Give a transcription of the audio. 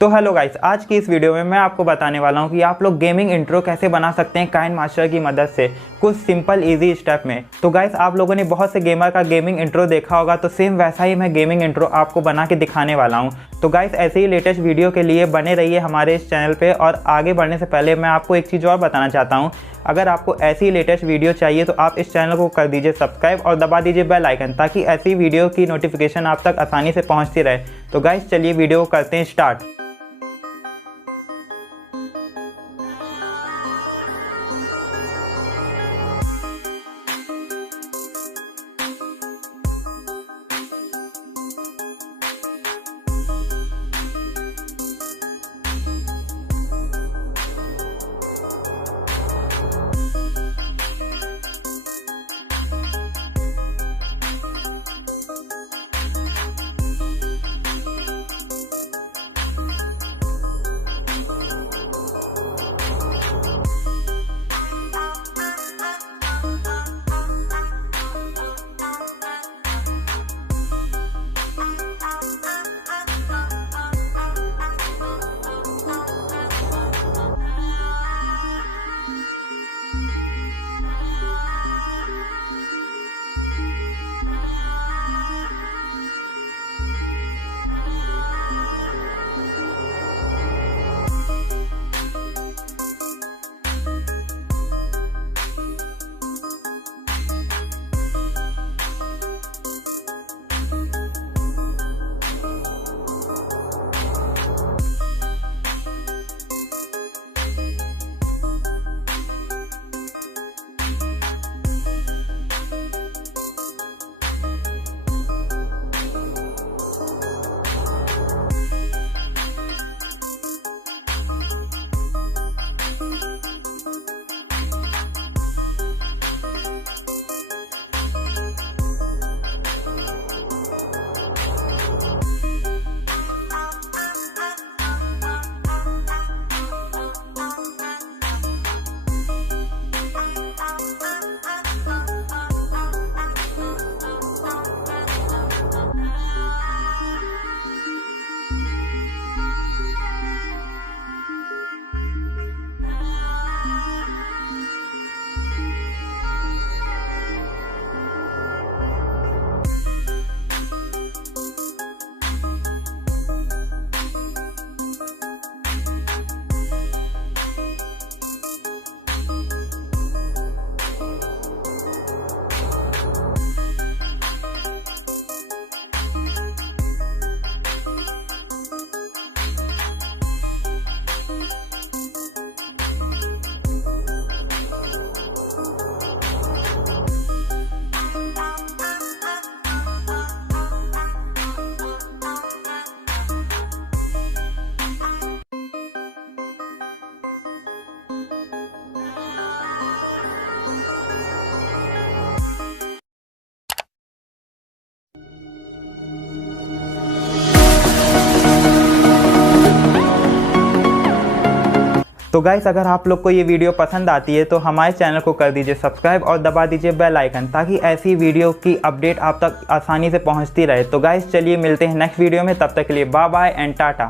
तो hello guys, आज की इस वीडियो में मैं आपको बताने वाला हूं कि आप लोग गेमिंग इंट्रो कैसे बना सकते हैं काइनमास्टर की मदद से कुछ सिंपल इजी स्टेप में। तो गाइस, आप लोगों ने बहुत से गेमर का गेमिंग इंट्रो देखा होगा, तो सेम वैसा ही मैं गेमिंग इंट्रो आपको बना के दिखाने वाला हूं। तो गाइस, ऐसे ही लेटेस्ट वीडियो के लिए बने रहिए हमारे इस चैनल पे। और आगे बढ़ने से पहले मैं आपको एक चीज़ और बताना चाहता हूँ, अगर आपको ऐसी ही लेटेस्ट वीडियो चाहिए तो आप इस चैनल को कर दीजिए सब्सक्राइब और दबा दीजिए बेल आइकन, ताकि ऐसी वीडियो की नोटिफिकेशन आप तक आसानी से पहुँचती रहे। तो गाइस, चलिए वीडियो को करते हैं स्टार्ट। तो गाइस, अगर आप लोग को ये वीडियो पसंद आती है तो हमारे चैनल को कर दीजिए सब्सक्राइब और दबा दीजिए बेल आइकन, ताकि ऐसी वीडियो की अपडेट आप तक आसानी से पहुंचती रहे। तो गाइस, चलिए मिलते हैं नेक्स्ट वीडियो में, तब तक के लिए बाय बाय एंड टाटा।